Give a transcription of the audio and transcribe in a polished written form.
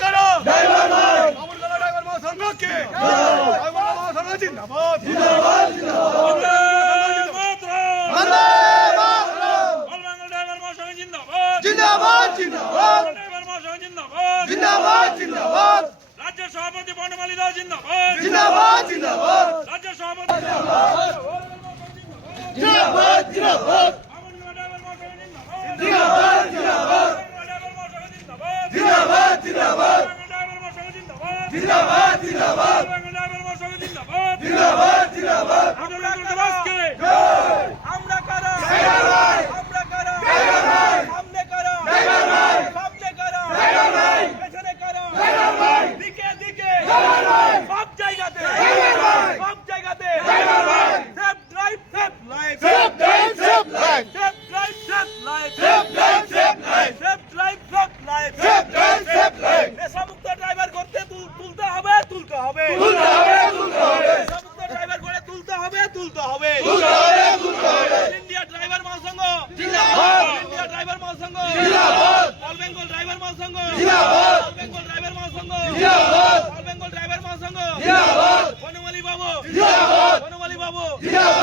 কারা মামুন কারা ড্রাইভার মহাসংঘকে মহাসংঘ জিন্দাবাদ জিন্দাবাদ জিন্দাবাদ জিন্দাবাদ জিন্দাবাদ জিন্দাবাদ রাজ্য সভাপতি বনমালী দাস জিন্দাবাদ জিন্দাবাদ জিন্দাবাদ রাজ্য সভাপতি জিন্দাবাদ জিন্দাবাদ জিন্দাবাদ জিন্দাবাদ জিন্দাবাদ জিন্দাবাদ জিন্দাবাদ জিন্দাবাদ জিন্দাবাদ জিন্দাবাদ আমরা কারা আমরা কারা সামনে কারা সামনে কারা পেছনে কারা দিকে দিকে সব জায়গাতে সব জায়গাতে safe drive safe life safe drive safe life safe drive safe life safe drive safe life safe drive safe life safe drive safe life নেশামুক্ত ড্রাইভার করতে তুলতে হবে তুলতে হবে তুলতে হবে তুলতে হবে নেশামুক্ত ড্রাইভার করে তুলতে হবে তুলতে হবে তুলতে হবে তুলতে হবে ইন্ডিয়া ড্রাইভার মহাসংঘ জিন্দাবাদ ইন্ডিয়া ড্রাইভার মহাসংঘ জিন্দাবাদ অল বেঙ্গল ড্রাইভার মহাসংঘ জিন্দাবাদ অল বেঙ্গল ড্রাইভার মহাসংঘ জিন্দাবাদ অল বেঙ্গল ড্রাইভার মহাসংঘ জিন্দাবাদ বনমালী বাবু জিন্দাবাদ বনমালী বাবু জিন্দাবাদ